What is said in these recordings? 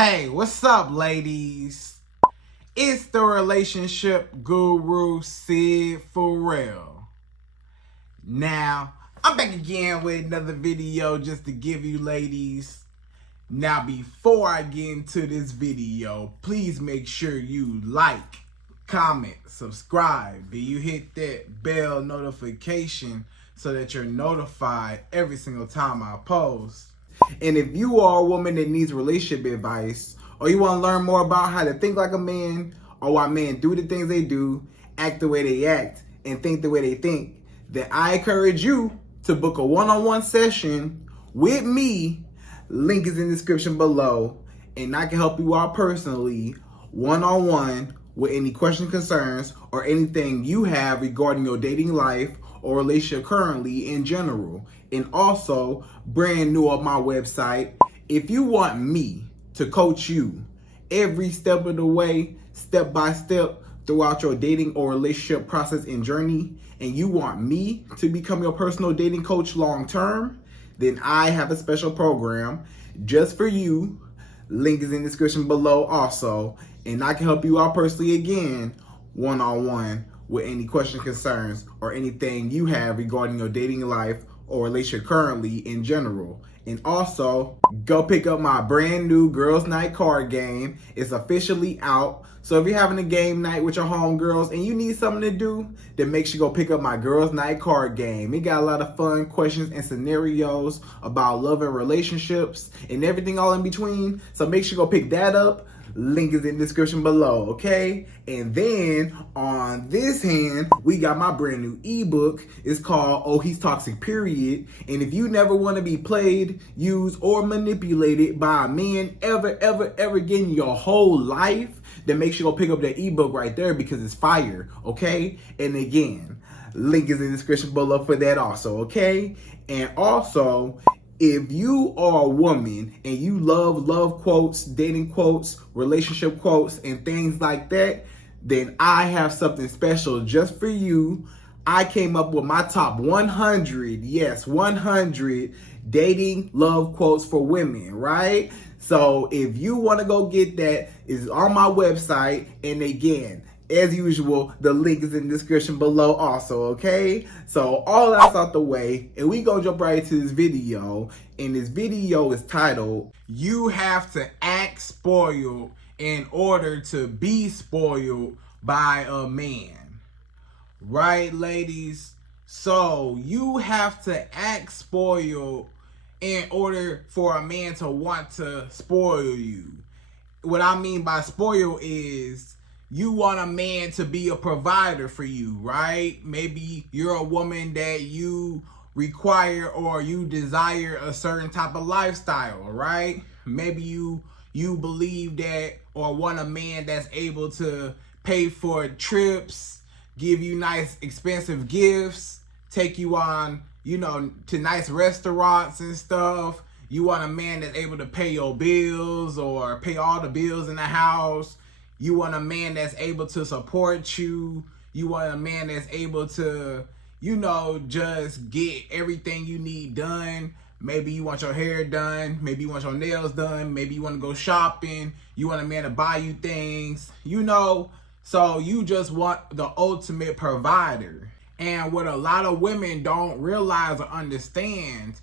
Hey, what's up, ladies? It's the relationship guru, Sydd Ferrell. Now, I'm back again with another video just to give you ladies. Now, before I get into this video, please make sure you like, comment, subscribe, and you hit that bell notification so that you're notified every single time I post. And if you are a woman that needs relationship advice, or you want to learn more about how to think like a man, or why men do the things they do, act the way they act, and think the way they think, then I encourage you to book a one-on-one session with me. Link is in the description below, and I can help you out personally, one-on-one, with any questions, concerns, or anything you have regarding your dating life or relationship currently in general. And also, brand new on my website, if you want me to coach you every step of the way, step by step, throughout your dating or relationship process and journey, and you want me to become your personal dating coach long term, then I have a special program just for you. Link is in the description below also, and I can help you out personally again, one-on-one, with any questions, concerns, or anything you have regarding your dating life or relationship currently in general. And also, go pick up my brand new Girls Night card game. It's officially out. So if you're having a game night with your homegirls and you need something to do, then make sure you go pick up my Girls Night card game. It got a lot of fun questions and scenarios about love and relationships and everything all in between. So make sure you go pick that up. Link is in the description below, okay? And then on this hand, we got my brand new ebook. It's called Oh He's Toxic Period. And if you never want to be played, used, or manipulated by a man ever again in your whole life, then make sure you go pick up that ebook right there because it's fire, okay? And again, link is in the description below for that also, okay? And also, if you are a woman and you love quotes, dating quotes, relationship quotes, and things like that, then I have something special just for you. I came up with my top 100, yes, 100 dating love quotes for women, right? So if you want to go get that, it's on my website. And again, as usual, the link is in the description below also, okay? So all that's out the way, and we gonna jump right into this video. And this video is titled, You Have to Act Spoiled in Order to Be Spoiled by a Man. Right, ladies? So you have to act spoiled in order for a man to want to spoil you. What I mean by spoil is, you want a man to be a provider for you, right? Maybe you're a woman that you require or you desire a certain type of lifestyle, right? Maybe you believe that or want a man that's able to pay for trips, give you nice expensive gifts, take you on, to nice restaurants and stuff. You want a man that's able to pay your bills or pay all the bills in the house. You want a man that's able to support you. You want a man that's able to, just get everything you need done. Maybe you want your hair done. Maybe you want your nails done. Maybe you want to go shopping. You want a man to buy you things, So you just want the ultimate provider. And what a lot of women don't realize or understand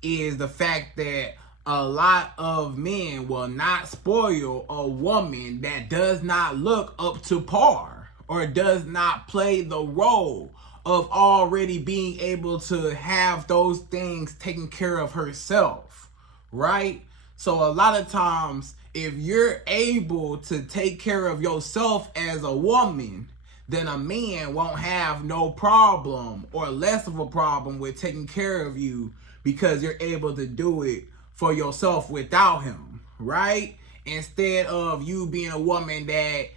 is the fact that a lot of men will not spoil a woman that does not look up to par or does not play the role of already being able to have those things taken care of herself, right? So a lot of times, if you're able to take care of yourself as a woman, then a man won't have no problem or less of a problem with taking care of you because you're able to do it for yourself without him, right? Instead of you being a woman that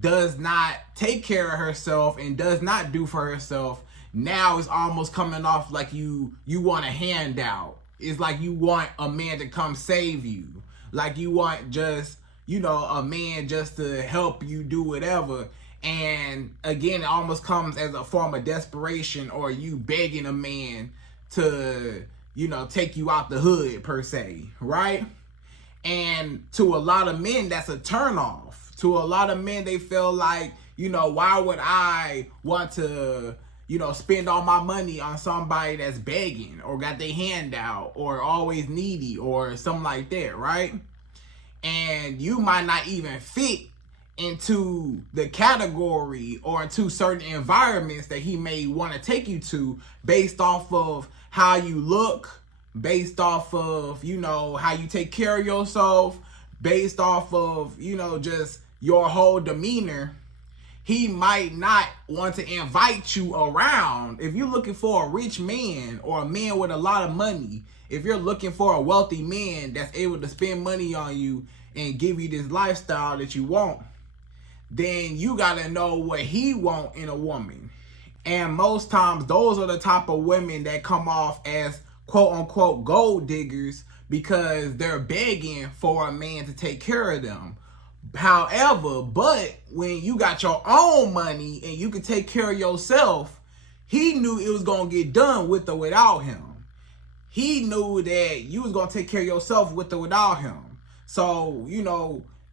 does not take care of herself and does not do for herself, now it's almost coming off like you want a handout. It's like you want a man to come save you. Like you want just, a man just to help you do whatever. And again, it almost comes as a form of desperation or you begging a man to, take you out the hood per se, right? And to a lot of men, that's a turnoff. To a lot of men, they feel like, why would I want to, spend all my money on somebody that's begging or got their hand out or always needy or something like that, right? And you might not even fit into the category or into certain environments that he may want to take you to based off of how you look, based off of, how you take care of yourself, based off of, just your whole demeanor. He might not want to invite you around. If you're looking for a rich man or a man with a lot of money, if you're looking for a wealthy man that's able to spend money on you and give you this lifestyle that you want, then you got to know what he want in a woman. And most times, those are the type of women that come off as quote-unquote gold diggers because they're begging for a man to take care of them. However, but when you got your own money and you can take care of yourself, he knew it was going to get done with or without him. He knew that you was going to take care of yourself with or without him. So,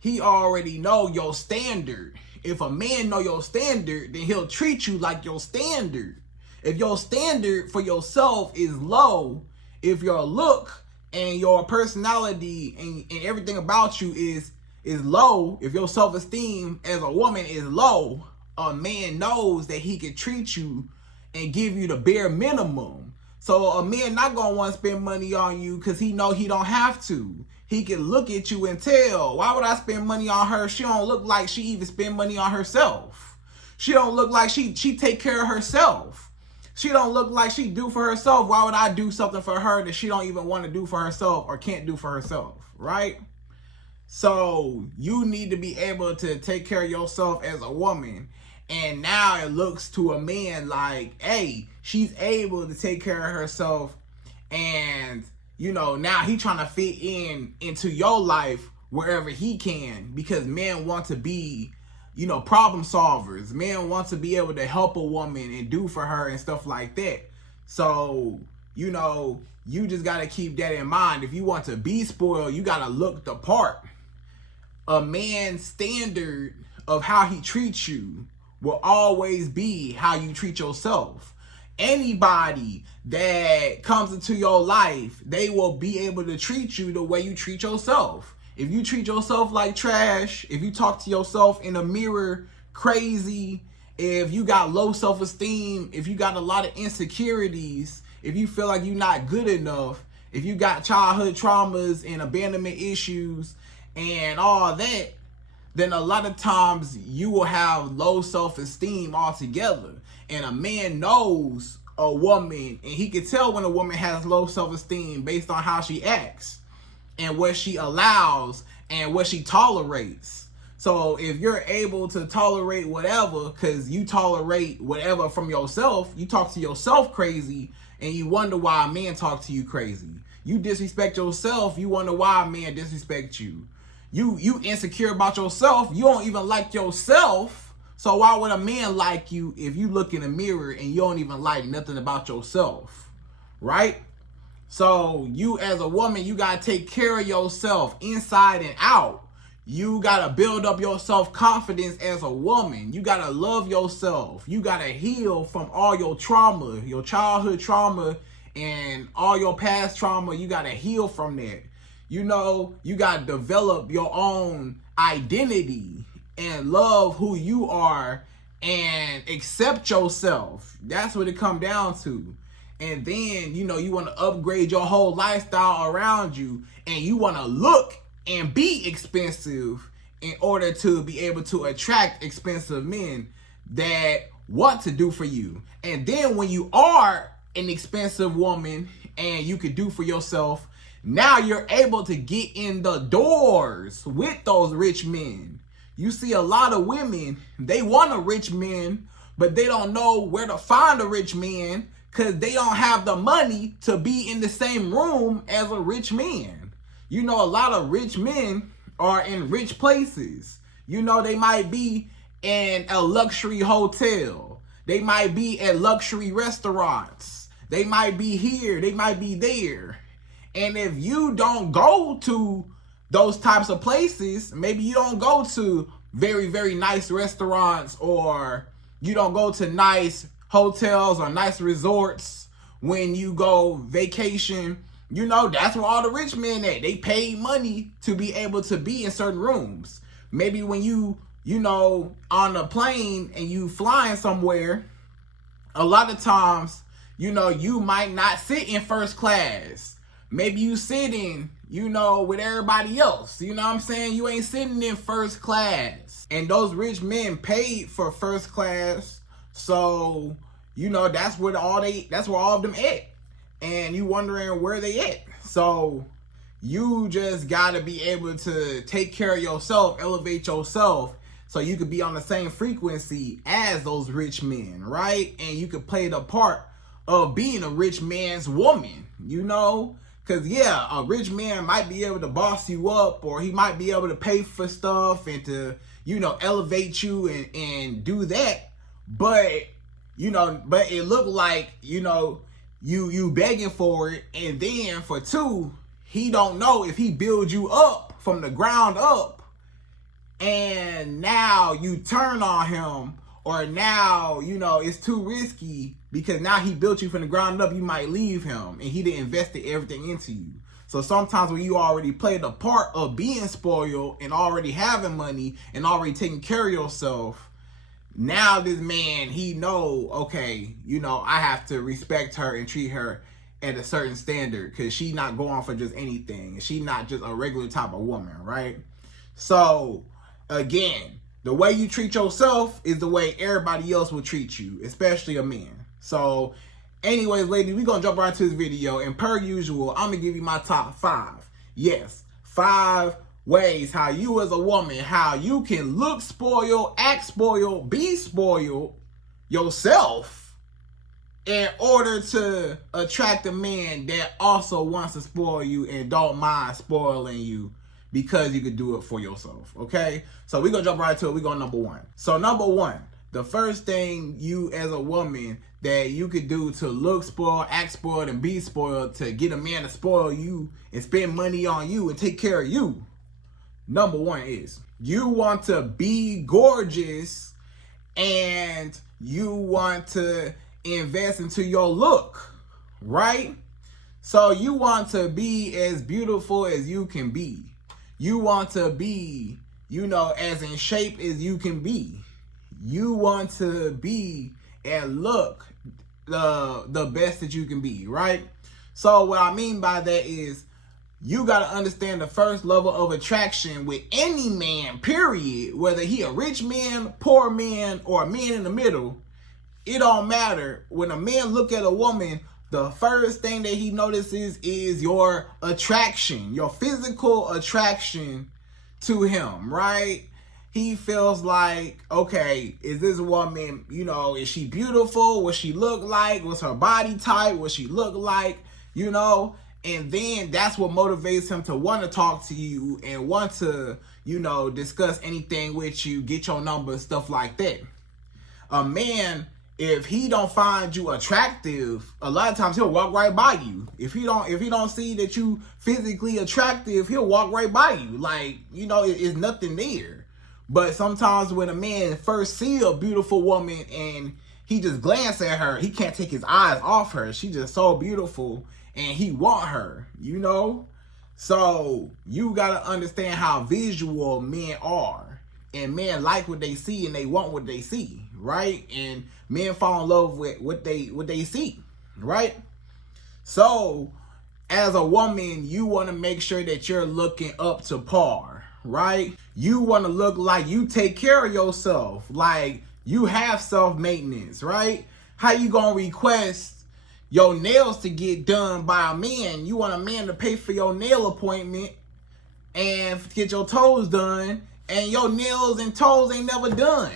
he already know your standard. If a man know your standard, then he'll treat you like your standard. If your standard for yourself is low, if your look and your personality and everything about you is low, if your self-esteem as a woman is low, a man knows that he can treat you and give you the bare minimum. So a man not gonna want to spend money on you because he know he don't have to. He can look at you and tell, why would I spend money on her? She don't look like she even spend money on herself. She don't look like she take care of herself. She don't look like she do for herself. Why would I do something for her that she don't even want to do for herself or can't do for herself, right? So you need to be able to take care of yourself as a woman. And now it looks to a man like, hey, she's able to take care of herself. And, now he trying to fit into your life wherever he can, because men want to be, problem solvers. Men want to be able to help a woman and do for her and stuff like that. So, you just got to keep that in mind. If you want to be spoiled, you got to look the part. A man's standard of how he treats you will always be how you treat yourself. Anybody that comes into your life, they will be able to treat you the way you treat yourself. If you treat yourself like trash, if you talk to yourself in a mirror crazy, if you got low self-esteem, if you got a lot of insecurities, if you feel like you're not good enough, if you got childhood traumas and abandonment issues and all that, then a lot of times you will have low self-esteem altogether. And a man knows a woman, and he can tell when a woman has low self-esteem based on how she acts and what she allows and what she tolerates. So if you're able to tolerate whatever, because you tolerate whatever from yourself, you talk to yourself crazy and you wonder why a man talk to you crazy. You disrespect yourself, you wonder why a man disrespect you. You insecure about yourself, you don't even like yourself. So why would a man like you if you look in the mirror and you don't even like nothing about yourself, right? So you as a woman, you got to take care of yourself inside and out. You got to build up your self-confidence as a woman. You got to love yourself. You got to heal from all your trauma, your childhood trauma and all your past trauma. You got to heal from that. You got to develop your own identity and love who you are and accept yourself. That's what it comes down to. And then, you want to upgrade your whole lifestyle around you, and you want to look and be expensive in order to be able to attract expensive men that want to do for you. And then when you are an expensive woman and you can do for yourself, now you're able to get in the doors with those rich men. You see a lot of women, they want a rich man, but they don't know where to find a rich man because they don't have the money to be in the same room as a rich man. A lot of rich men are in rich places. They might be in a luxury hotel. They might be at luxury restaurants. They might be here. They might be there. And if you don't go to those types of places, maybe you don't go to very, very nice restaurants, or you don't go to nice hotels or nice resorts when you go vacation. You know, that's where all the rich men at. They pay money to be able to be in certain rooms. Maybe when you know, on a plane and you flying somewhere, a lot of times, you know, you might not sit in first class. Maybe you sitting, you know, with everybody else. You know what I'm saying? You ain't sitting in first class. And those rich men paid for first class. So, you know, that's where all of them at. And you wondering where they at. So you just gotta be able to take care of yourself, elevate yourself, so you could be on the same frequency as those rich men, right? And you could play the part of being a rich man's woman, you know? Because, yeah, a rich man might be able to boss you up, or he might be able to pay for stuff and to, you know, elevate you and do that. But, you know, but it looked like, you know, you begging for it. And then for two, he don't know if he builds you up from the ground up, and now you turn on him, or now, you know, it's too risky because now he built you from the ground up, you might leave him and he didn't invest everything into you. So sometimes when you already played the part of being spoiled and already having money and already taking care of yourself, now this man, he know, okay, you know, I have to respect her and treat her at a certain standard, because she not going for just anything. She not just a regular type of woman, right? So again, the way you treat yourself is the way everybody else will treat you, especially a man. So anyways, ladies, we're going to jump right into this video. And per usual, I'm going to give you my top 5. Yes, 5 ways how you as a woman, how you can look spoiled, act spoiled, be spoiled yourself in order to attract a man that also wants to spoil you and don't mind spoiling you, because you could do it for yourself, okay? So we're going to jump right to it. We're going number 1. So number 1, the first thing you as a woman that you could do to look spoiled, act spoiled, and be spoiled to get a man to spoil you and spend money on you and take care of you, number 1 is you want to be gorgeous and you want to invest into your look, right? So you want to be as beautiful as you can be. You want to be, you know, as in shape as you can be. You want to be and look the best that you can be, right? So what I mean by that is you got to understand the first level of attraction with any man, period, whether he a rich man, poor man, or a man in the middle. It don't matter. When a man look at a woman, the first thing that he notices is your attraction, your physical attraction to him, right? He feels like, okay, is this woman, you know, is she beautiful? What she look like? What's her body type? What she look like? You know? And then that's what motivates him to want to talk to you and want to, you know, discuss anything with you, get your number, stuff like that. A man, if he don't find you attractive, a lot of times he'll walk right by you. If he don't see that you physically attractive, he'll walk right by you. Like, you know, it's nothing there. But sometimes when a man first see a beautiful woman and he just glance at her, he can't take his eyes off her. She just so beautiful and he want her, you know? So you gotta understand how visual men are. And men like what they see and they want what they see, right? And men fall in love with what they see, right? So as a woman, you want to make sure that you're looking up to par, right? You want to look like you take care of yourself, like you have self-maintenance, right? How you gonna request your nails to get done by a man? You want a man to pay for your nail appointment and get your toes done, and your nails and toes ain't never done.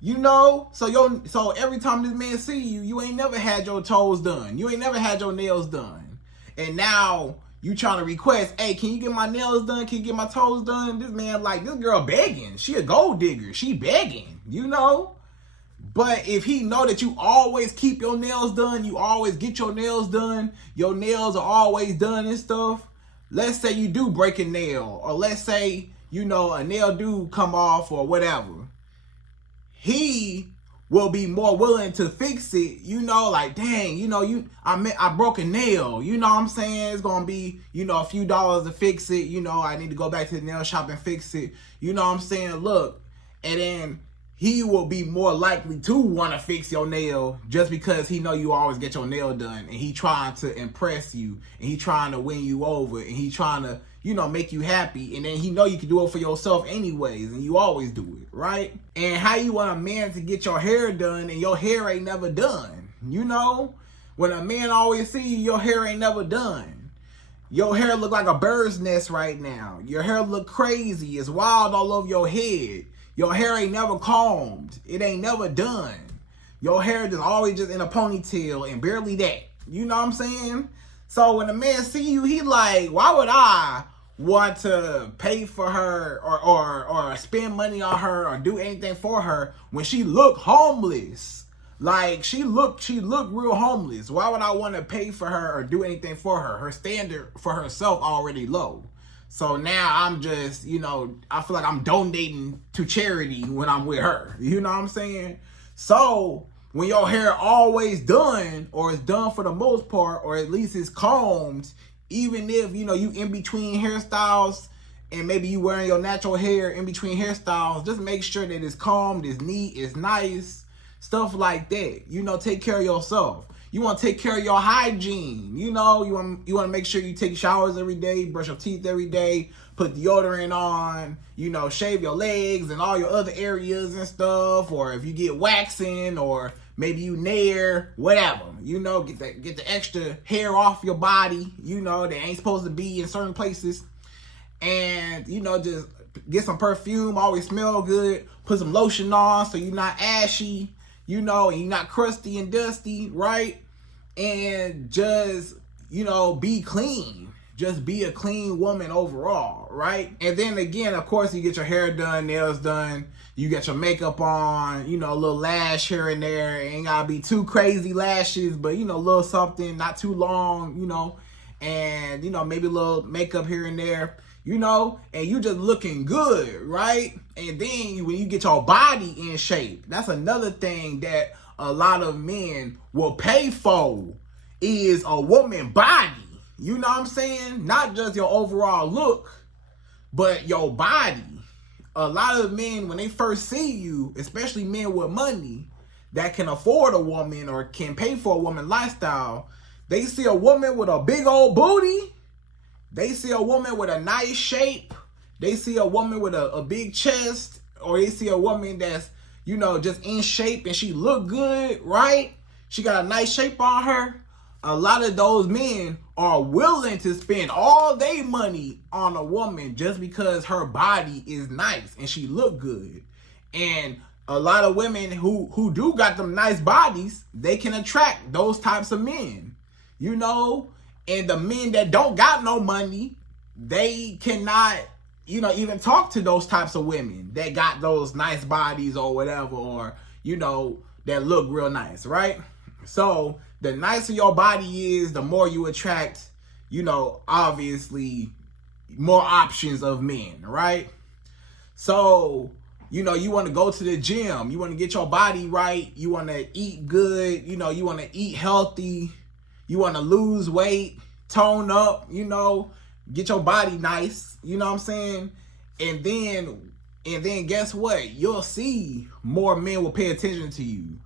You know? So every time this man see you, you ain't never had your toes done. You ain't never had your nails done. And now you trying to request, hey, can you get my nails done? Can you get my toes done? This man like, this girl begging. She a gold digger. She begging, you know? But if he know that you always keep your nails done, you always get your nails done, your nails are always done and stuff, let's say you do break a nail, or let's say, you know, a nail do come off or whatever, he will be more willing to fix it, you know, like, dang, you know, I broke a nail, you know what I'm saying? It's gonna be, you know, a few dollars to fix it, you know, I need to go back to the nail shop and fix it, you know what I'm saying? Look, and then he will be more likely to want to fix your nail just because he know you always get your nail done, and he trying to impress you, and he trying to win you over, and he trying to, you know, make you happy, and then he know you can do it for yourself anyways, and you always do it, right? And how you want a man to get your hair done and your hair ain't never done, you know? When a man always see you, your hair ain't never done. Your hair look like a bird's nest right now. Your hair look crazy. It's wild all over your head. Your hair ain't never combed. It ain't never done. Your hair just always just in a ponytail and barely that. You know what I'm saying? So when a man see you, he like, why would I want to pay for her or spend money on her or do anything for her when she look homeless? Like, she look real homeless. Why would I want to pay for her or do anything for her? Her standard for herself already low. So now I'm just, you know, I feel like I'm donating to charity when I'm with her. You know what I'm saying? So when your hair always done, or it's done for the most part, or at least it's combed, even if, you know, you in between hairstyles and maybe you wearing your natural hair in between hairstyles, just make sure that it's combed, it's neat, it's nice, stuff like that. You know, take care of yourself. You want to take care of your hygiene. You know, you want to make sure you take showers every day, brush your teeth every day, put deodorant on, you know, shave your legs and all your other areas and stuff. Or if you get waxing, or maybe you nair, whatever, you know, get the extra hair off your body, you know, that ain't supposed to be in certain places. And, you know, just get some perfume, always smell good, put some lotion on so you're not ashy, you know, and you're not crusty and dusty, right? And just, you know, be clean. Just be a clean woman overall, right? And then again, of course, you get your hair done, nails done, you get your makeup on, you know, a little lash here and there. It ain't gotta be too crazy lashes, but, you know, a little something, not too long, you know, and, you know, maybe a little makeup here and there, you know, and you just looking good, right? And then when you get your body in shape, that's another thing that a lot of men will pay for, is a woman body. You know what I'm saying? Not just your overall look, but your body. A lot of men, when they first see you, especially men with money that can afford a woman or can pay for a woman lifestyle, they see a woman with a big old booty. They see a woman with a nice shape. They see a woman with a big chest, or they see a woman that's, you know, just in shape and she look good, right? She got a nice shape on her. A lot of those men are willing to spend all their money on a woman just because her body is nice and she look good. And a lot of women who do got them nice bodies, they can attract those types of men, you know? And the men that don't got no money, they cannot, you know, even talk to those types of women that got those nice bodies or whatever, or, you know, that look real nice, right? So the nicer your body is, the more you attract, you know, obviously more options of men, right? So, you know, you want to go to the gym, you want to get your body right, you want to eat good, you know, you want to eat healthy, you want to lose weight, tone up, you know, get your body nice, you know what I'm saying? And then guess what? You'll see more men will pay attention to you.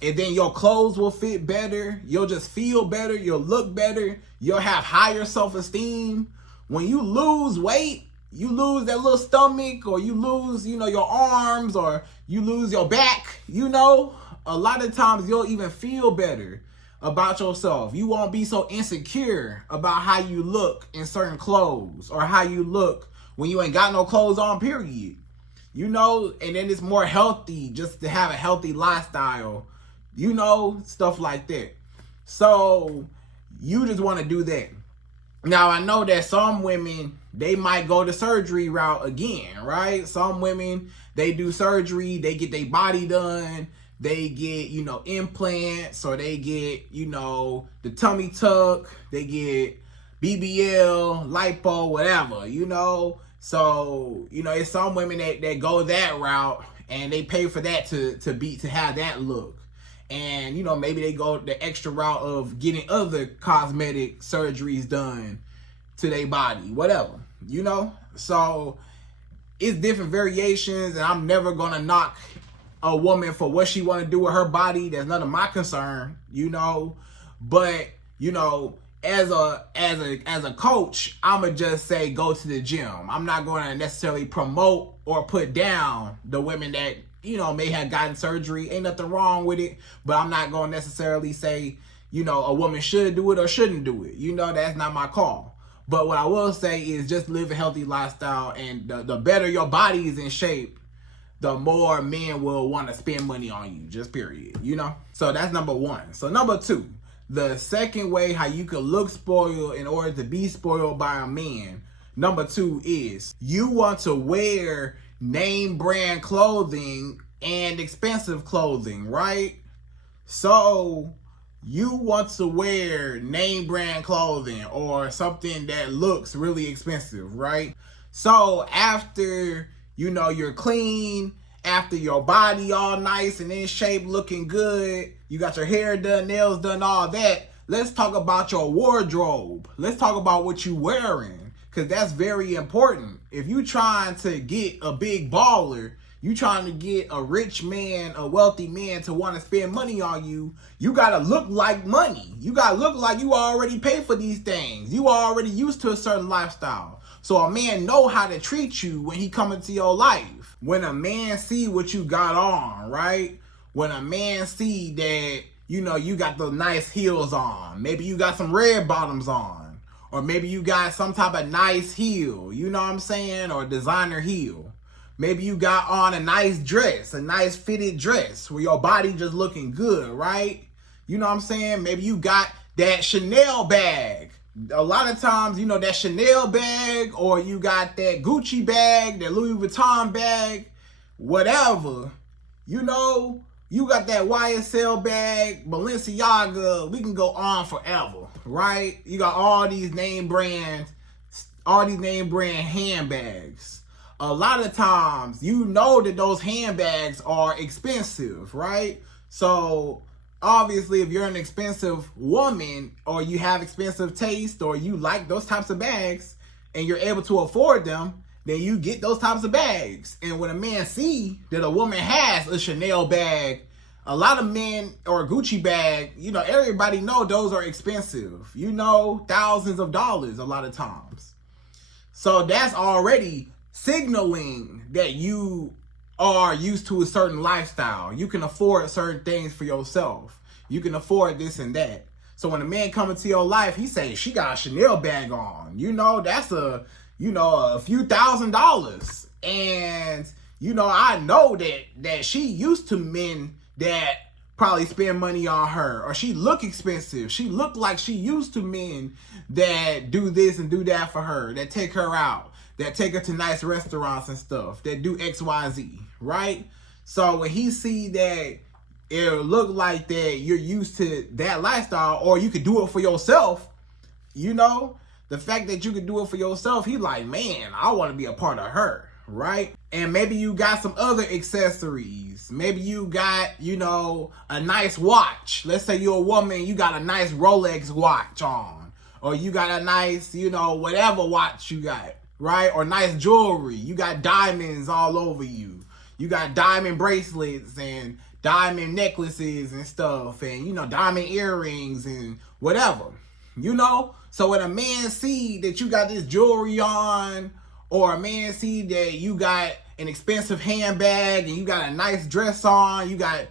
And then your clothes will fit better. You'll just feel better. You'll look better. You'll have higher self-esteem. When you lose weight, you lose that little stomach, or you lose, you know, your arms, or you lose your back, you know, a lot of times you'll even feel better about yourself. You won't be so insecure about how you look in certain clothes, or how you look when you ain't got no clothes on, period. You know, and then it's more healthy just to have a healthy lifestyle, you know, stuff like that. So you just want to do that. Now, I know that some women, they might go the surgery route again, right? Some women, they do surgery, they get their body done, they get, you know, implants, or they get, you know, the tummy tuck, they get BBL, lipo, whatever, So, it's some women that go that route and they pay for that to have that look. And, maybe they go the extra route of getting other cosmetic surgeries done to their body, whatever, So it's different variations, and I'm never gonna knock a woman for what she want to do with her body. That's none of my concern, But as a coach, I'ma just say go to the gym. I'm not going to necessarily promote or put down the women that may have gotten surgery. Ain't nothing wrong with it, but I'm not going to necessarily say a woman should do it or shouldn't do it. That's not my call. But what I will say is just live a healthy lifestyle, and the better your body is in shape, the more men will want to spend money on you, just period, So that's number one. So number two, the second way how you could look spoiled in order to be spoiled by a man, number two is you want to wear name brand clothing and expensive clothing, right? So you want to wear name brand clothing or something that looks really expensive, right? So after you're clean, after your body all nice and in shape, looking good, you got your hair done, nails done, all that, let's talk about your wardrobe. Let's talk about what you wearing, because that's very important. If you trying to get a big baller, you trying to get a rich man, a wealthy man to want to spend money on you, you got to look like money. You got to look like you already pay for these things. You are already used to a certain lifestyle. So a man know how to treat you when he come into your life. When a man see what you got on, right? When a man see that, you got the nice heels on. Maybe you got some red bottoms on. Or maybe you got some type of nice heel, you know what I'm saying? Or designer heel. Maybe you got on a nice dress, a nice fitted dress where your body just looking good, right? You know what I'm saying? Maybe you got that Chanel bag. A lot of times, that Chanel bag, or you got that Gucci bag, that Louis Vuitton bag, whatever. You got that YSL bag, Balenciaga. We can go on forever, right? You got all these name brand handbags. A lot of times, that those handbags are expensive, right? So obviously, if you're an expensive woman, or you have expensive taste, or you like those types of bags, and you're able to afford them, then you get those types of bags. And when a man see that a woman has a Chanel bag, a lot of men, or a Gucci bag, everybody know those are expensive. Thousands of dollars a lot of times. So that's already signaling that you are used to a certain lifestyle. You can afford certain things for yourself. You can afford this and that. So when a man come into your life, he say she got a Chanel bag on. That's a few $1,000s. And I know that she used to men that probably spend money on her, or she look expensive. She look like she used to men that do this and do that for her, that take her out, that take her to nice restaurants and stuff, that do XYZ, right? So when he see that it'll look like that you're used to that lifestyle, or you could do it for yourself, the fact that you could do it for yourself, he like, man, I want to be a part of her, right? And maybe you got some other accessories. Maybe you got, a nice watch. Let's say you're a woman, you got a nice Rolex watch on, or you got a nice, whatever watch you got, right? Or nice jewelry. You got diamonds all over you. You got diamond bracelets and diamond necklaces and stuff, and diamond earrings and whatever, So when a man see that you got this jewelry on, or a man see that you got an expensive handbag and you got a nice dress on, you got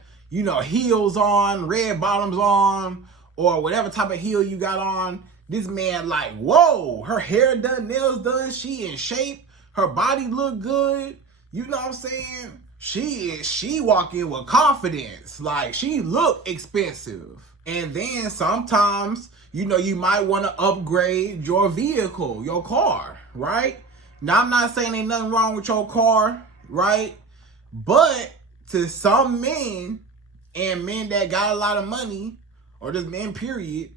heels on, red bottoms on, or whatever type of heel you got on, this man like, whoa, her hair done, nails done, she in shape, her body look good, you know what I'm saying? She walk in with confidence, like she look expensive. And then sometimes, you might want to upgrade your vehicle, your car, right? Now, I'm not saying ain't nothing wrong with your car, right? But to some men, and men that got a lot of money, or just men period,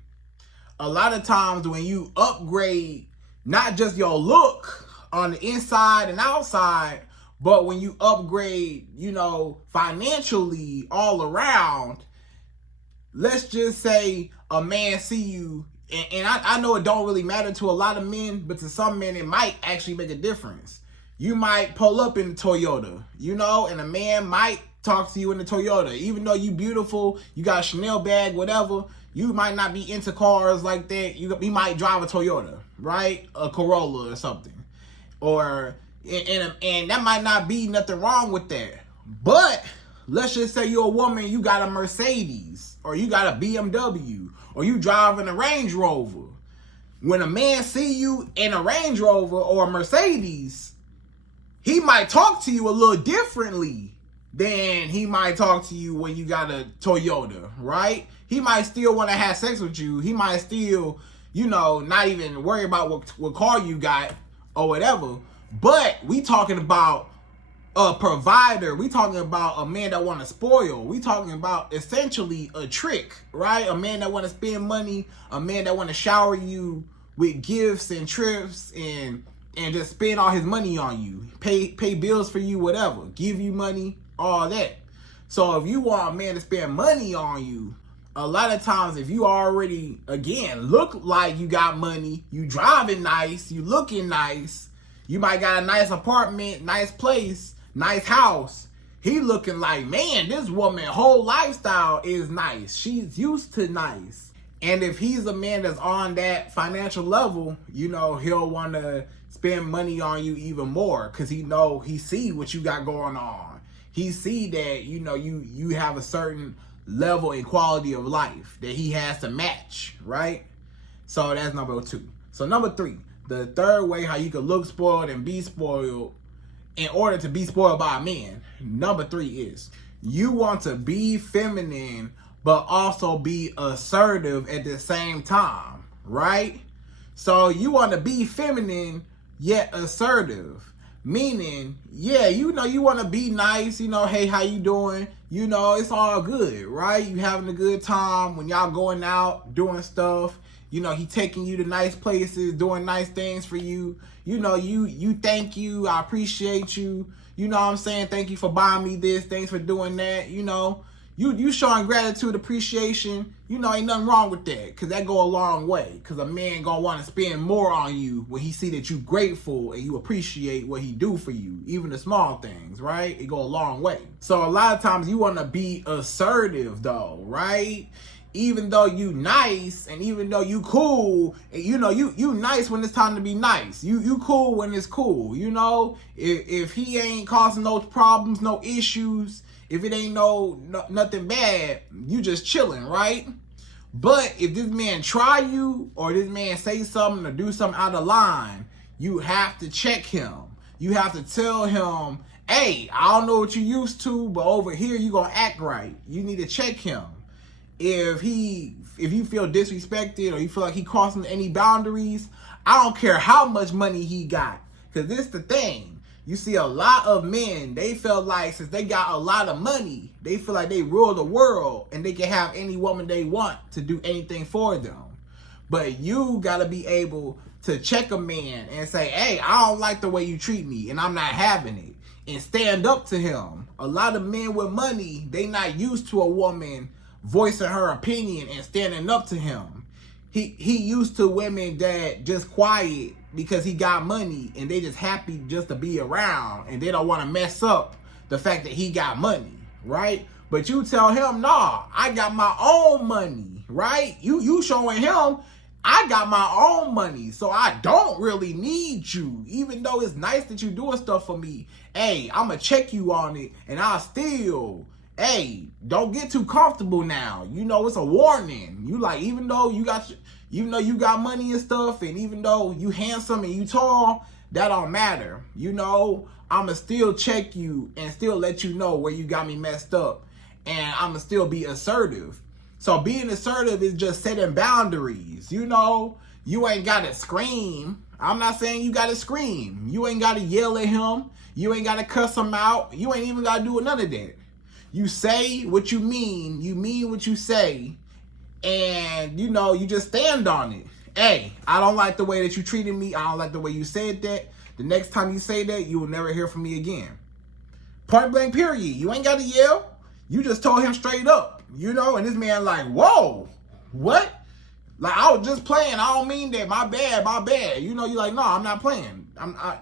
a lot of times when you upgrade not just your look on the inside and outside, but when you upgrade, financially all around, let's just say a man see you, and I know it don't really matter to a lot of men, but to some men it might actually make a difference. You might pull up in the Toyota, and a man might talk to you in the Toyota. Even though you beautiful, you got a Chanel bag, whatever, you might not be into cars like that. You might drive a Toyota, right? A Corolla or something. And that might not be nothing wrong with that. But let's just say you're a woman, you got a Mercedes, or you got a BMW, or you driving a Range Rover. When a man see you in a Range Rover or a Mercedes, he might talk to you a little differently than he might talk to you when you got a Toyota, right? He might still want to have sex with you. He might still, not even worry about what car you got or whatever. But we talking about a provider. We talking about a man that want to spoil. We talking about essentially a trick, right? A man that want to spend money. A man that want to shower you with gifts and trips and just spend all his money on you. Pay bills for you, whatever. Give you money, all that. So if you want a man to spend money on you, a lot of times if you already, again, look like you got money, you driving nice, you looking nice, you might got a nice apartment, nice place, nice house. He looking like, man, this woman whole lifestyle is nice. She's used to nice. And if he's a man that's on that financial level, he'll want to spend money on you even more because he see what you got going on. He see that, you have a certain level and quality of life that he has to match, right? So that's number 2. So number 3, the third way how you can look spoiled and be spoiled in order to be spoiled by a man. Number 3 is you want to be feminine but also be assertive at the same time, right? So you want to be feminine yet assertive, meaning, you want to be nice, hey, how you doing? It's all good, right? You having a good time when y'all going out, doing stuff. He taking you to nice places, doing nice things for you. You thank you, I appreciate you. You know what I'm saying? Thank you for buying me this, thanks for doing that, You showing gratitude, appreciation, ain't nothing wrong with that, because that go a long way, because a man gonna want to spend more on you when he see that you grateful and you appreciate what he do for you, even the small things, right? It go a long way. So a lot of times you want to be assertive though, right? Even though you nice and even though you cool, you nice when it's time to be nice. You cool when it's cool, If he ain't causing no problems, no issues, if it ain't nothing bad, you just chilling, right? But if this man try you or this man say something or do something out of line, you have to check him. You have to tell him, hey, I don't know what you used to, but over here you gonna act right. You need to check him. If you feel disrespected or you feel like he crossing any boundaries, I don't care how much money he got. Because this the thing. You see a lot of men, they feel like since they got a lot of money, they feel like they rule the world and they can have any woman they want to do anything for them. But you got to be able to check a man and say, hey, I don't like the way you treat me and I'm not having it. And stand up to him. A lot of men with money, they not used to a woman voicing her opinion and standing up to him. He used to women that just quiet because he got money and they just happy just to be around and they don't want to mess up the fact that he got money, right? But you tell him, nah, I got my own money, right? You showing him, I got my own money, so I don't really need you. Even though it's nice that you doing stuff for me, hey, I'm going to check you on it and I'll still, hey, don't get too comfortable now. It's a warning. Even though you got money and stuff, and even though you handsome and you tall, that don't matter. I'ma still check you and still let you know where you got me messed up, and I'ma still be assertive. So being assertive is just setting boundaries. You ain't gotta scream. I'm not saying you gotta scream. You ain't gotta yell at him. You ain't gotta cuss him out. You ain't even gotta do none of that. You say what you mean what you say, and you know, you just stand on it. Hey, I don't like the way that you treated me. I don't like the way you said that. The next time you say that, you will never hear from me again. Point blank, period. You ain't got to yell. You just told him straight up, you know, and this man like, whoa, what? Like, I was just playing. I don't mean that. My bad. You know, you're like, no, I'm not playing.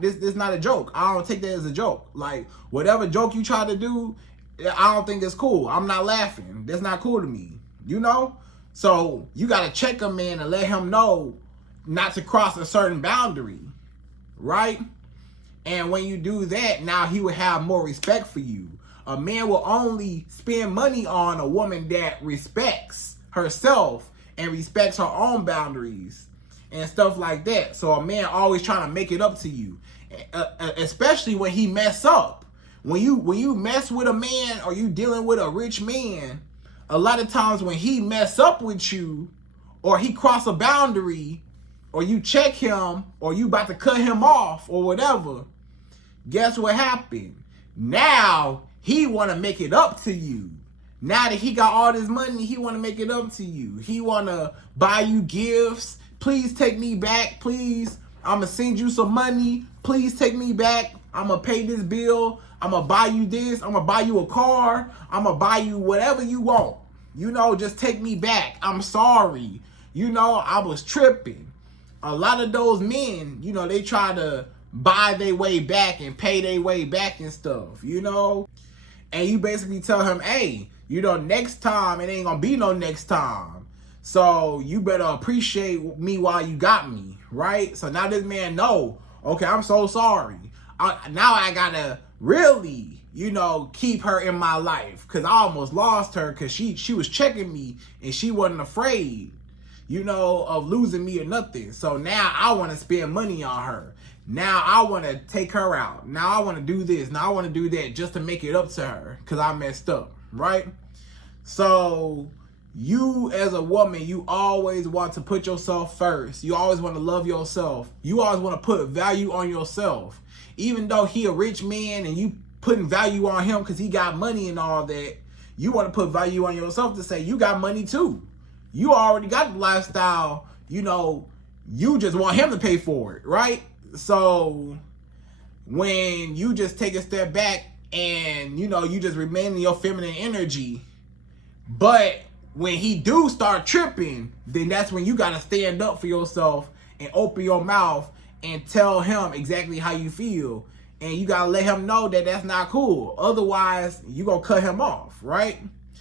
This not a joke. I don't take that as a joke. Like, whatever joke you try to do, I don't think it's cool. I'm not laughing. That's not cool to me, you know? So you got to check a man and let him know not to cross a certain boundary, right? And when you do that, now he will have more respect for you. A man will only spend money on a woman that respects herself and respects her own boundaries and stuff like that. So a man always trying to make it up to you, especially when he mess up. When you mess with a man or you dealing with a rich man, a lot of times when he mess up with you or he cross a boundary or you check him or you about to cut him off or whatever, guess what happened? Now he want to make it up to you. Now that he got all this money, he want to make it up to you. He want to buy you gifts. Please take me back. Please, I'm going to send you some money. Please take me back. I'm going to pay this bill. I'm going to buy you this. I'm going to buy you a car. I'm going to buy you whatever you want. You know, just take me back. I'm sorry. You know, I was tripping. A lot of those men, you know, they try to buy their way back and pay their way back and stuff, you know? And you basically tell him, hey, you know, next time, it ain't gonna be no next time. So you better appreciate me while you got me, right? So now this man know, okay, I'm so sorry. Now I gotta really, you know, keep her in my life, because I almost lost her because she was checking me and she wasn't afraid, you know, of losing me or nothing. So now I want to spend money on her. Now I want to take her out. Now I want to do this. Now I want to do that just to make it up to her because I messed up, right? So you as a woman, you always want to put yourself first. You always want to love yourself. You always want to put value on yourself. Even though he a rich man and you putting value on him because he got money and all that, you want to put value on yourself to say you got money too. You already got the lifestyle, you know, you just want him to pay for it, right? So when you just take a step back and, you know, you just remain in your feminine energy, but when he do start tripping, then that's when you got to stand up for yourself and open your mouth and tell him exactly how you feel. And you got to let him know that that's not cool. Otherwise, you going to cut him off, right?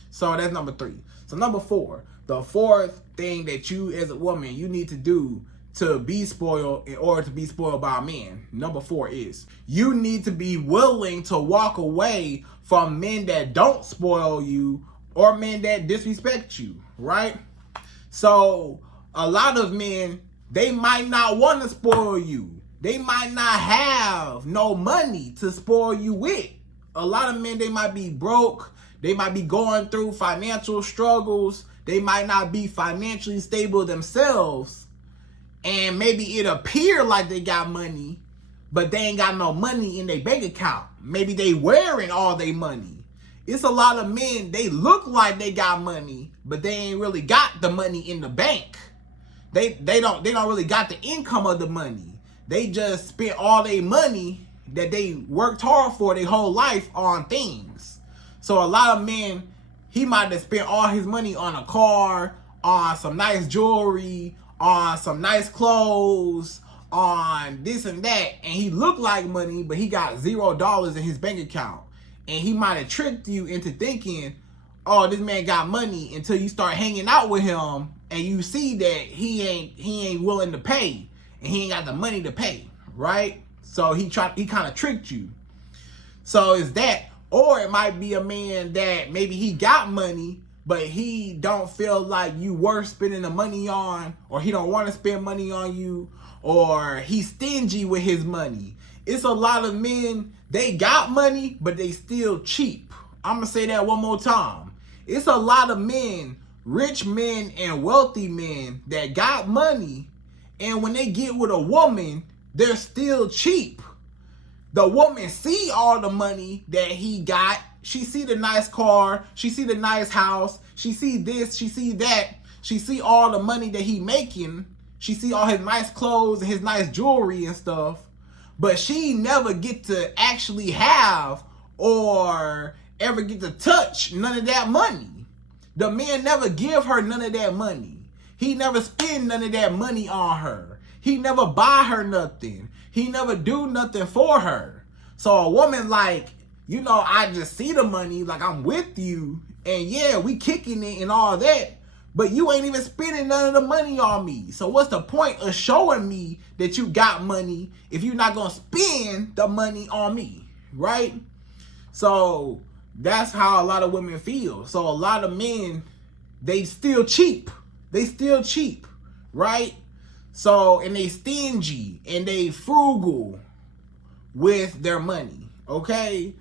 So that's number 3. So number 4, the fourth thing that you as a woman, you need to do to be spoiled in order to be spoiled by a man. Number 4 is you need to be willing to walk away from men that don't spoil you or men that disrespect you, right? So a lot of men, they might not want to spoil you. They might not have no money to spoil you with. A lot of men, they might be broke. They might be going through financial struggles. They might not be financially stable themselves. And maybe it appear like they got money, but they ain't got no money in their bank account. Maybe they wearing all their money. It's a lot of men, they look like they got money, but they ain't really got the money in the bank. They don't really got the income of the money. They just spent all their money that they worked hard for their whole life on things. So a lot of men, he might have spent all his money on a car, on some nice jewelry, on some nice clothes, on this and that, and he looked like money, but he got $0 in his bank account. And he might have tricked you into thinking, oh, this man got money, until you start hanging out with him and you see that he ain't willing to pay and he ain't got the money to pay, right? So he kind of tricked you. So it's that, or it might be a man that maybe he got money, but he don't feel like you worth spending the money on, or he don't want to spend money on you, or he's stingy with his money. It's a lot of men, they got money, but they still cheap. I'm going to say that one more time. It's a lot of men, rich men and wealthy men that got money, and when they get with a woman, they're still cheap. The woman see all the money that he got. She see the nice car. She see the nice house. She see this. She see that. She see all the money that he making. She see all his nice clothes and his nice jewelry and stuff. But she never get to actually have or ever get to touch none of that money. The man never give her none of that money. He never spend none of that money on her. He never buy her nothing. He never do nothing for her. So a woman like, you know, I just see the money, like I'm with you, and yeah, we kicking it and all that, but you ain't even spending none of the money on me. So what's the point of showing me that you got money if you're not gonna spend the money on me, right? So that's how a lot of women feel. So a lot of men, they still cheap. They still cheap, right? So, and they stingy and they frugal with their money, okay?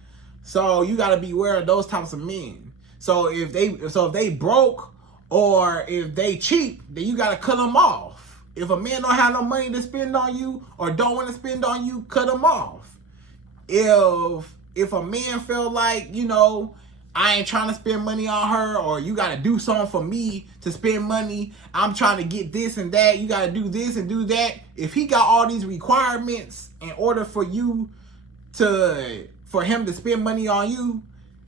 So you gotta beware of those types of men. So if they broke or if they cheap, then you gotta cut them off. If a man don't have no money to spend on you or don't want to spend on you, cut them off. If a man feel like, you know, I ain't trying to spend money on her, or you got to do something for me to spend money, I'm trying to get this and that, you got to do this and do that. If he got all these requirements in order for him to spend money on you,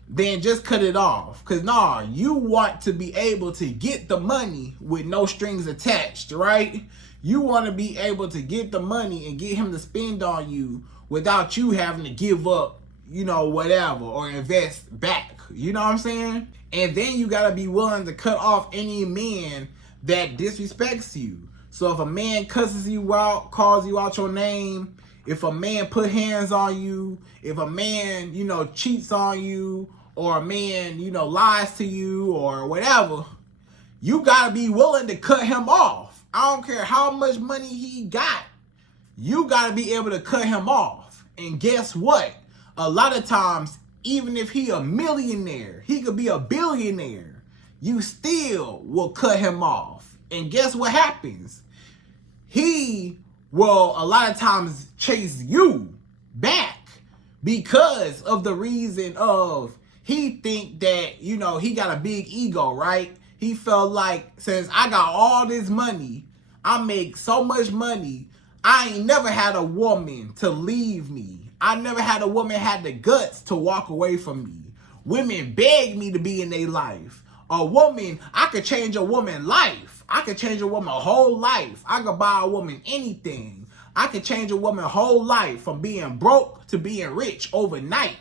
then just cut it off. Because nah, you want to be able to get the money with no strings attached, right? You want to be able to get the money and get him to spend on you without you having to give up, you know, whatever, or invest back. You know what I'm saying? And then you gotta be willing to cut off any man that disrespects you. So if a man cusses you out, calls you out your name, if a man put hands on you, if a man, you know, cheats on you, or a man, you know, lies to you or whatever, you gotta be willing to cut him off. I don't care how much money he got, you gotta be able to cut him off. And guess what? A lot of times, even if he a millionaire, he could be a billionaire, you still will cut him off. And guess what happens? He will a lot of times chase you back because of the reason of he think that, you know, he got a big ego, right? He felt like, since I got all this money, I make so much money, I ain't never had a woman to leave me. I never had a woman had the guts to walk away from me. Women beg me to be in their life. A woman, I could change a woman's life. I could change a woman's whole life. I could buy a woman anything. I could change a woman's whole life from being broke to being rich overnight.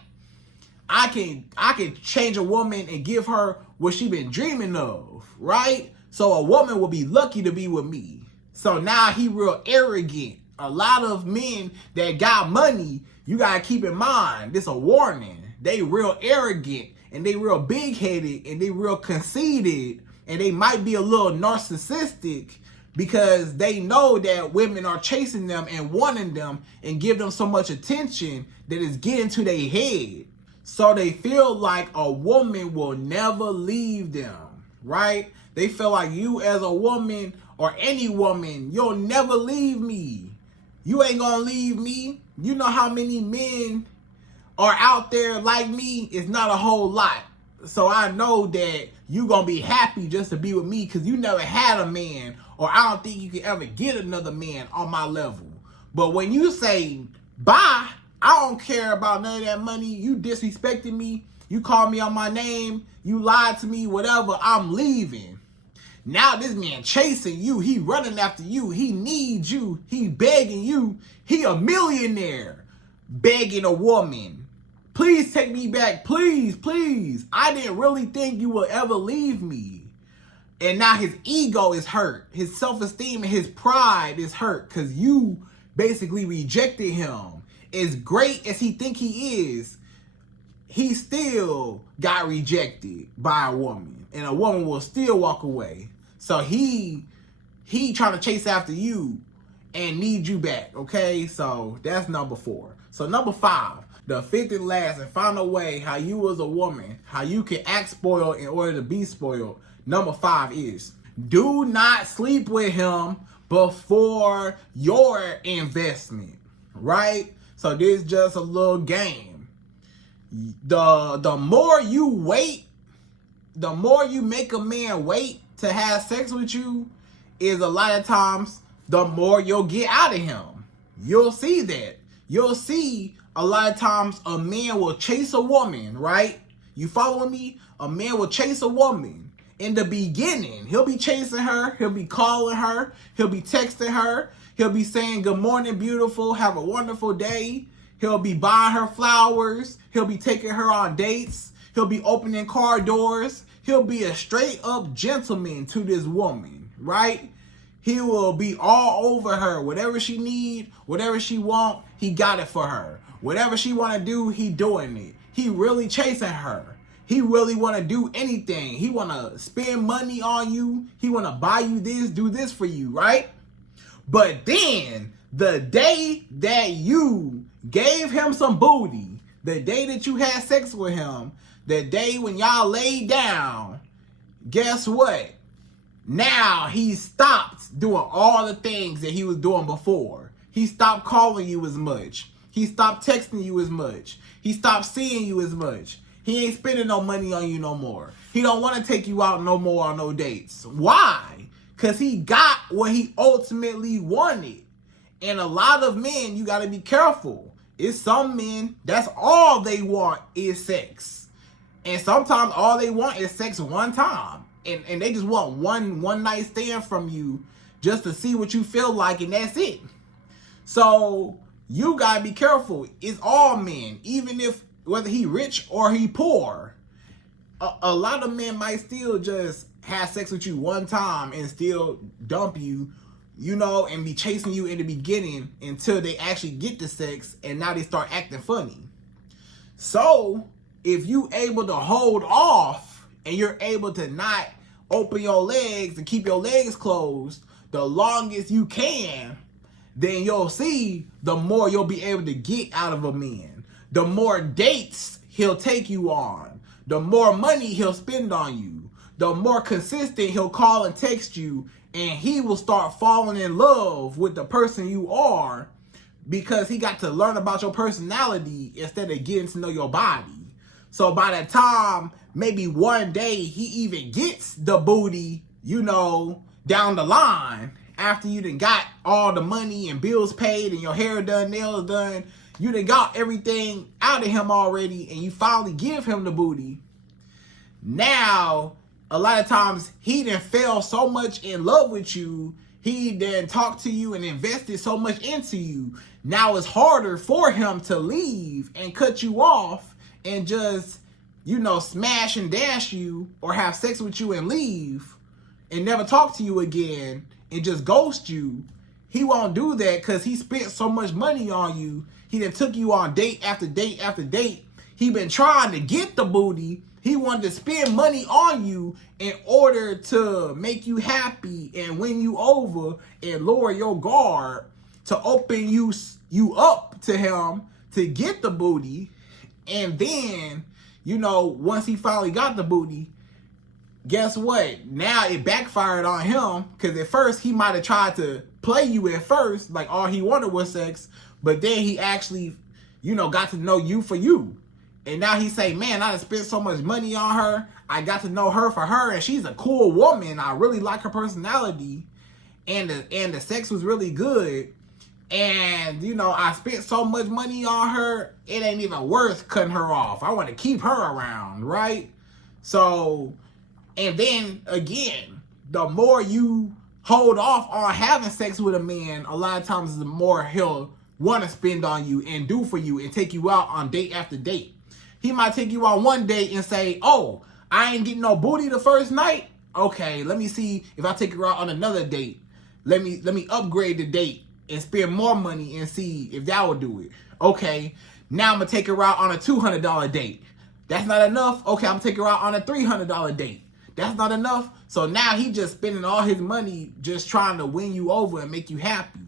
I can change a woman and give her what she been dreaming of, right? So a woman will be lucky to be with me. So now he real arrogant. A lot of men that got money, you gotta keep in mind, this a warning. They real arrogant and they real big-headed and they real conceited and they might be a little narcissistic because they know that women are chasing them and wanting them and give them so much attention that it's getting to their head. So they feel like a woman will never leave them, right? They feel like you as a woman or any woman, you'll never leave me. You ain't gonna leave me. You know how many men are out there like me? It's not a whole lot. So I know that you gonna be happy just to be with me because you never had a man, or I don't think you can ever get another man on my level. But when you say bye, I don't care about none of that money. You disrespected me. You called me on my name. You lied to me, whatever. I'm leaving. Now this man chasing you. He running after you. He needs you. He begging you. He a millionaire begging a woman. Please take me back. Please, please. I didn't really think you would ever leave me. And now his ego is hurt. His self-esteem and his pride is hurt because you basically rejected him. As great as he think he is, he still got rejected by a woman. And a woman will still walk away. So he trying to chase after you and need you back, okay? So that's number 4. So number 5, the fifth and last and final way how you as a woman, how you can act spoiled in order to be spoiled. Number 5 is, do not sleep with him before your investment, right? So this is just a little game. The more you wait, the more you make a man wait, to have sex with you is a lot of times the more you'll get out of him. You'll see that. You'll see a lot of times a man will chase a woman, right? You following me? A man will chase a woman. In the beginning, he'll be chasing her. He'll be calling her. He'll be texting her. He'll be saying, good morning, beautiful. Have a wonderful day. He'll be buying her flowers. He'll be taking her on dates. He'll be opening car doors. He'll be a straight up gentleman to this woman, right? He will be all over her. Whatever she need, whatever she want, he got it for her. Whatever she want to do, he doing it. He really chasing her. He really want to do anything. He want to spend money on you. He want to buy you this, do this for you, right? But then, the day that you gave him some booty, the day that you had sex with him, the day when y'all laid down, guess what? Now he stopped doing all the things that he was doing before. He stopped calling you as much. He stopped texting you as much. He stopped seeing you as much. He ain't spending no money on you no more. He don't want to take you out no more on no dates. Why? Because he got what he ultimately wanted. And a lot of men, you got to be careful. It's some men, that's all they want is sex. And sometimes all they want is sex one time. And they just want one night stand from you just to see what you feel like, and that's it. So you got to be careful. It's all men, even if whether he rich or he poor. A lot of men might still just have sex with you one time and still dump you, you know, and be chasing you in the beginning until they actually get the sex, and now they start acting funny. So if you able to hold off and you're able to not open your legs and keep your legs closed the longest you can, then you'll see the more you'll be able to get out of a man. The more dates he'll take you on. The more money he'll spend on you. The more consistent he'll call and text you. And he will start falling in love with the person you are, because he got to learn about your personality instead of getting to know your body. So by the time maybe one day he even gets the booty, you know, down the line, after you done got all the money and bills paid and your hair done, nails done, you done got everything out of him already, and you finally give him the booty. Now, a lot of times he done fell so much in love with you, he done talked to you and invested so much into you. Now it's harder for him to leave and cut you off and just, you know, smash and dash you or have sex with you and leave and never talk to you again and just ghost you. He won't do that because he spent so much money on you. He done took you on date after date after date. He been trying to get the booty. He wanted to spend money on you in order to make you happy and win you over and lower your guard to open you up to him to get the booty. And then, you know, once he finally got the booty, guess what? Now it backfired on him, because at first he might have tried to play you at first, like all he wanted was sex, but then he actually, you know, got to know you for you. And now he say, man, I done spent so much money on her. I got to know her for her, and she's a cool woman. I really like her personality, and the sex was really good. And, you know, I spent so much money on her, it ain't even worth cutting her off. I want to keep her around, right? So, and then, again, the more you hold off on having sex with a man, a lot of times the more he'll want to spend on you and do for you and take you out on date after date. He might take you on one date and say, oh, I ain't getting no booty the first night. Okay, let me see if I take her out on another date. Let me upgrade the date and spend more money and see if that will do it. Okay, now I'm going to take her out on a $200 date. That's not enough. Okay, I'm going to take her out on a $300 date. That's not enough. So now he just spending all his money just trying to win you over and make you happy.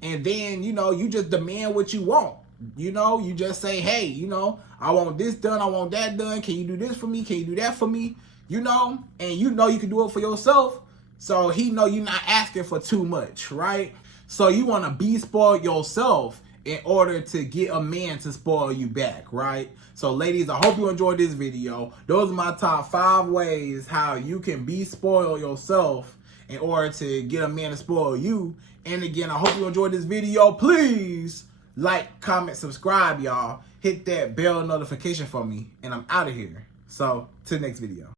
And then, you know, you just demand what you want. You know, you just say, hey, you know, I want this done. I want that done. Can you do this for me? Can you do that for me? You know, and you know you can do it for yourself. So he know you're not asking for too much, right? So you want to be spoiled yourself in order to get a man to spoil you back, right? So ladies, I hope you enjoyed this video. Those are my top 5 ways how you can be spoiled yourself in order to get a man to spoil you. And again, I hope you enjoyed this video. Please like, comment, subscribe, y'all. Hit that bell notification for me, and I'm out of here. So, to the next video.